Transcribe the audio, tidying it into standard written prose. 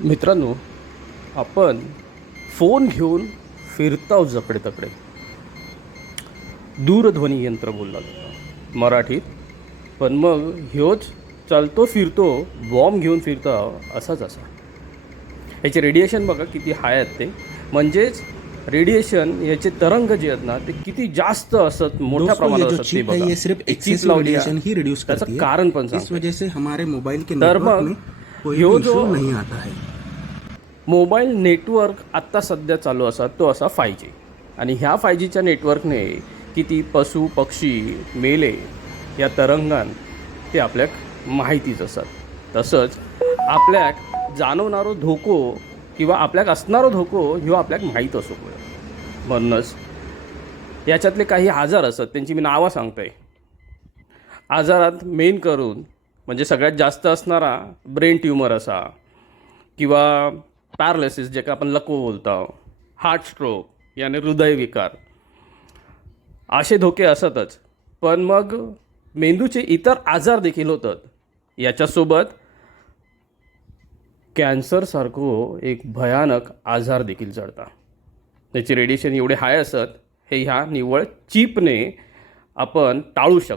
मित्रांनो, आपण फोन घेऊन फिरताव जकडे तकडे. दूरध्वनी यंत्र बोलला जातं मराठीत. पण मग ह्योच चालतो फिरतो बॉम्ब घेऊन फिरता असाच असा. याचे रेडिएशन बघा किती हाय आहेत ते. म्हणजेच रेडिएशन याचे तरंग जे आहेत ना ते किती जास्त असत, मोठ्या दोस्तों, ये प्रमाणात जो असत. ते चिप है बघा ये सिर्फ ती चिप एक्सेसिव लावली रेडिएशन ही रिड्यूस त्याचं करती है। कारण पण इस सांगते. वजह से हमारे मोबाइल के तर नेटवर्क मग में कोई ह्यो भी जो इशू नहीं आता है। मोबाईल नेटवर्क आत्ता सध्या चालू असा तो असा 5G. आणि ह्या 5Gच्या नेटवर्कने किती पशु पक्षी मेले या तरंगान ते आपल्याक माहितीच असतात. तसंच आपल्याक जाणवणारो धोको किंवा आपल्याक असणारो धोको ह्यो आपल्याक माहीत असो. म्हणूनच याच्यातले काही आजार असतात त्यांची मी नावं सांगतोय. आजारात मेन करून म्हणजे सगळ्यात जास्त असणारा ब्रेन ट्यूमर असा, किंवा पॅरालिसिस जे का आपण लकवो बोलतो, हार्ट स्ट्रोक याने हृदयविकार, असे धोके असतच. पण मग मेंदूचे इतर आजार देखील होतात. याच्यासोबत कॅन्सरसारखो एक भयानक आजार देखील जडता. त्याचे रेडिएशन एवढे हाय असत हे ह्या निव्वळ चिपने आपण टाळू शकतो.